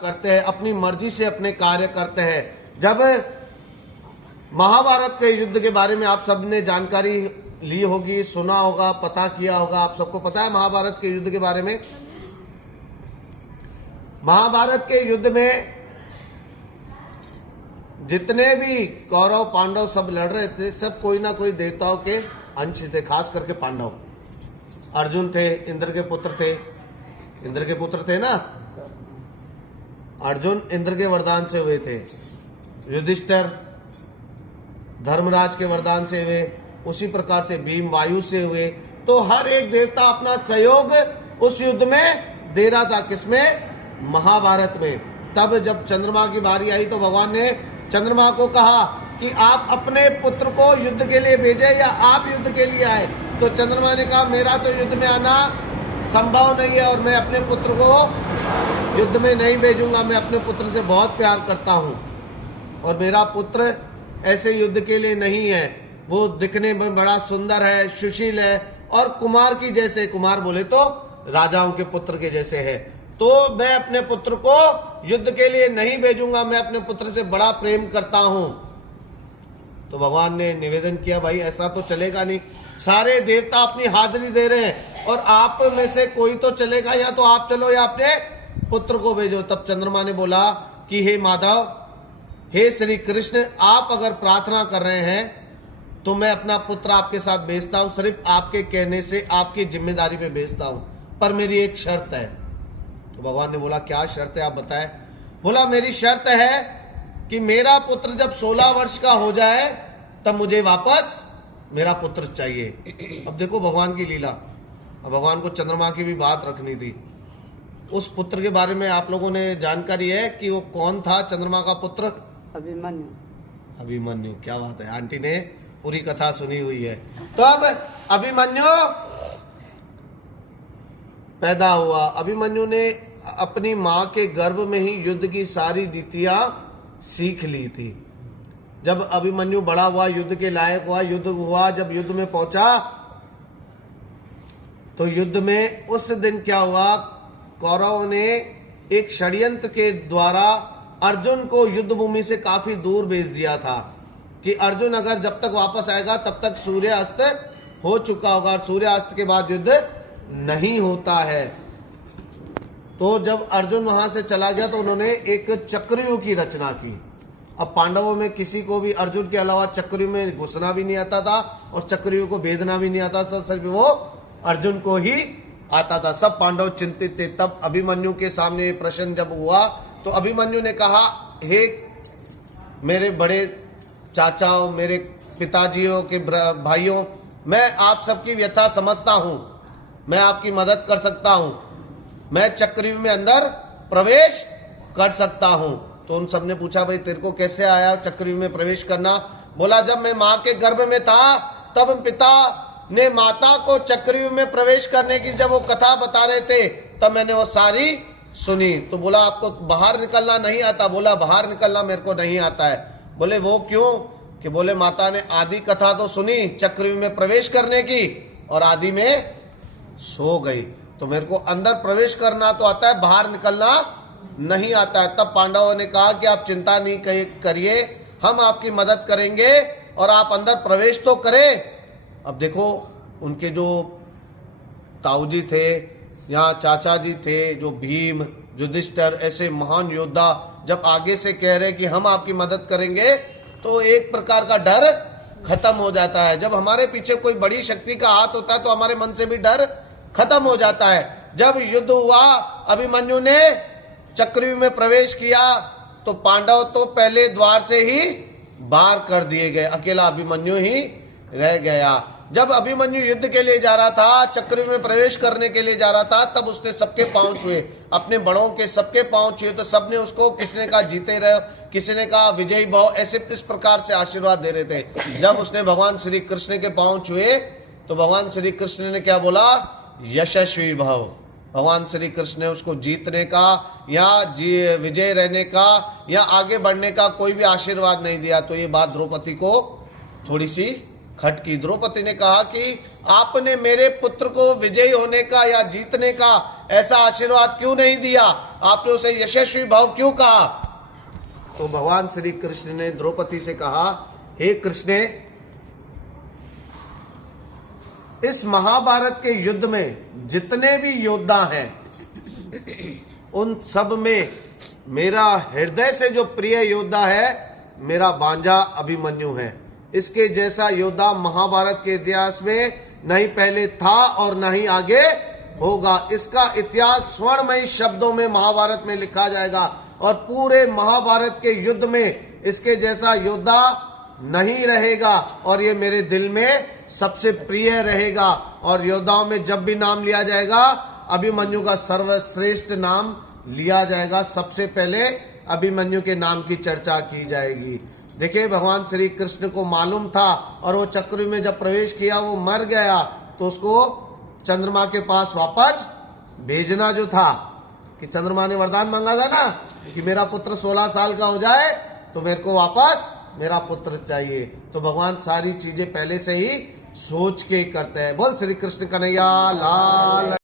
करते हैं, अपनी मर्जी से अपने कार्य करते हैं। जब महाभारत के युद्ध के बारे में आप सबने जानकारी ली होगी, सुना होगा, पता किया होगा, आप सबको पता है महाभारत के युद्ध के बारे में। महाभारत के युद्ध में जितने भी कौरव पांडव सब लड़ रहे थे, सब कोई ना कोई देवताओं के अंश थे, खास करके पांडव। अर्जुन थे, इंद्र के पुत्र थे, इंद्र के पुत्र थे ना, अर्जुन इंद्र के वरदान से हुए थे, युधिष्ठिर धर्मराज के वरदान से हुए, उसी प्रकार से भीम वायु से हुए। तो हर एक देवता अपना सहयोग उस युद्ध में दे रहा था। किसमें? महाभारत में। तब जब चंद्रमा की बारी आई तो भगवान ने चंद्रमा को कहा कि आप अपने पुत्र को युद्ध के लिए भेजे या आप युद्ध के लिए आए। तो चंद्रमा ने कहा मेरा तो युद्ध में आना संभव नहीं है और मैं अपने पुत्र को युद्ध में नहीं भेजूंगा। मैं अपने पुत्र से बहुत प्यार करता हूं और मेरा पुत्र ऐसे युद्ध के लिए नहीं है। वो दिखने में बड़ा सुंदर है, सुशील है और कुमार की जैसे, कुमार बोले तो राजाओं के पुत्र के जैसे है। तो मैं अपने पुत्र को युद्ध के लिए नहीं भेजूंगा, मैं अपने पुत्र से बड़ा प्रेम करता हूं। तो भगवान ने निवेदन किया, भाई ऐसा तो चलेगा नहीं, सारे देवता अपनी हाजिरी दे रहे हैं और आप में से कोई तो चलेगा, या तो आप चलो या अपने पुत्र को भेजो। तब चंद्रमा ने बोला कि हे माधव, हे श्री कृष्ण, आप अगर प्रार्थना कर रहे हैं तो मैं अपना पुत्र आपके साथ भेजता हूं, सिर्फ आपके कहने से, आपकी जिम्मेदारी पे भेजता हूं, पर मेरी एक शर्त है। तो भगवान ने बोला क्या शर्त है, आप बताएं। बोला मेरी शर्त है कि मेरा पुत्र जब 16 वर्ष का हो जाए तब मुझे वापस मेरा पुत्र चाहिए। अब देखो भगवान की लीला, अब भगवान को चंद्रमा की भी बात रखनी थी। उस पुत्र के बारे में आप लोगों ने जानकारी है कि वो कौन था चंद्रमा का पुत्र? अभिमन्यु। अभिमन्यु, क्या बात है, आंटी ने पूरी कथा सुनी हुई है। तो अब अभिमन्यु पैदा हुआ। अभिमन्यु ने अपनी मां के गर्भ में ही युद्ध की सारी रीतियां सीख ली थी। जब अभिमन्यु बड़ा हुआ, युद्ध के लायक हुआ, युद्ध हुआ, जब युद्ध में पहुंचा तो युद्ध में उस दिन क्या हुआ, कौरवों ने एक षड्यंत्र के द्वारा अर्जुन को युद्ध भूमि से काफी दूर भेज दिया था कि अर्जुन अगर जब तक वापस आएगा तब तक सूर्यास्त हो चुका होगा और सूर्यास्त के बाद युद्ध नहीं होता है। तो जब अर्जुन वहां से चला गया तो उन्होंने एक चक्रव्यूह की रचना की। अब पांडवों में किसी को भी अर्जुन के अलावा चक्रव्यूह में घुसना भी नहीं आता था और चक्रव्यूह को भेदना भी नहीं आता था, सिर्फ वो अर्जुन को ही आता था। सब पांडव चिंतित थे। तब अभिमन्यु के सामने ये प्रश्न जब हुआ तो अभिमन्यु ने कहा, हे मेरे बड़े चाचाओं, मेरे पिताजियों के भाइयों, मैं आप सबकी व्यथा समझता हूं, मैं आपकी मदद कर सकता हूं, मैं चक्रव्यूह में अंदर प्रवेश कर सकता हूं। तो उन सबने पूछा, भाई तेरे को कैसे आया चक्रव्यूह में प्रवेश करना? बोला जब मैं मां के गर्भ में था तब पिता ने माता को चक्रव्यूह में प्रवेश करने की जब वो कथा बता रहे थे तब मैंने वो सारी सुनी। तो बोला आपको बाहर निकलना नहीं आता? बोला बाहर निकलना मेरे को नहीं आता है। बोले वो क्यों? कि बोले माता ने आदि कथा तो सुनी चक्रव्यूह में प्रवेश करने की और आदि में सो गई, तो मेरे को अंदर प्रवेश करना तो आता है, बाहर निकलना नहीं आता है। तब पांडवों ने कहा कि आप चिंता नहीं करिए, हम आपकी मदद करेंगे और आप अंदर प्रवेश तो करें। अब देखो उनके जो ताऊजी थे या चाचा जी थे, जो भीम, युधिष्ठिर, ऐसे महान योद्धा जब आगे से कह रहे कि हम आपकी मदद करेंगे तो एक प्रकार का डर खत्म हो जाता है। जब हमारे पीछे कोई बड़ी शक्ति का हाथ होता है तो हमारे मन से भी डर खत्म हो जाता है। जब युद्ध हुआ, अभिमन्यु ने चक्रव्यूह में प्रवेश किया तो पांडव तो पहले द्वार से ही बाहर कर दिए गए, अकेला अभिमन्यु ही रह गया। जब अभिमन्यु युद्ध के लिए जा रहा था, चक्रव्यूह में प्रवेश करने के लिए जा रहा था, तब उसने सबके पांव छुए, अपने बड़ों के सबके पांव छुए। तो सबने उसको, किसने कहा जीते रहो, किसी ने कहा विजयी भव, ऐसे इस प्रकार से आशीर्वाद दे रहे थे। जब उसने भगवान श्री कृष्ण के पांव छुए तो भगवान श्री कृष्ण ने क्या बोला? यशस्वी भव। भगवान श्री कृष्ण ने उसको जीतने का या विजय रहने का या आगे बढ़ने का कोई भी आशीर्वाद नहीं दिया। तो ये बात द्रौपदी को थोड़ी सी खटकी। द्रौपदी ने कहा कि आपने मेरे पुत्र को विजयी होने का या जीतने का ऐसा आशीर्वाद क्यों नहीं दिया, आपने उसे यशस्वी भव क्यों कहा। तो भगवान श्री कृष्ण ने द्रौपदी से कहा, हे कृष्ण, इस महाभारत के युद्ध में जितने भी योद्धा हैं उन सब में मेरा हृदय से जो प्रिय योद्धा है मेरा भांजा अभिमन्यु है। इसके जैसा योद्धा महाभारत के इतिहास में नहीं पहले था और न ही आगे होगा। इसका इतिहास स्वर्णमयी शब्दों में महाभारत में लिखा जाएगा और पूरे महाभारत के युद्ध में इसके जैसा योद्धा नहीं रहेगा और ये मेरे दिल में सबसे प्रिय रहेगा। और योद्धाओं में जब भी नाम लिया जाएगा अभिमन्यु का सर्वश्रेष्ठ नाम लिया जाएगा। सबसे पहले अभिमन्यु के नाम की चर्चा की जाएगी। देखिए, भगवान श्री कृष्ण को मालूम था और वो चक्रव्यूह में जब प्रवेश किया वो मर गया तो उसको चंद्रमा के पास वापस भेजना जो था, कि चंद्रमा ने वरदान मांगा था ना कि मेरा पुत्र 16 साल का हो जाए तो मेरे को वापस मेरा पुत्र चाहिए। तो भगवान सारी चीजें पहले से ही सोच के करते हैं। बोल श्री कृष्ण कन्हैया लाल।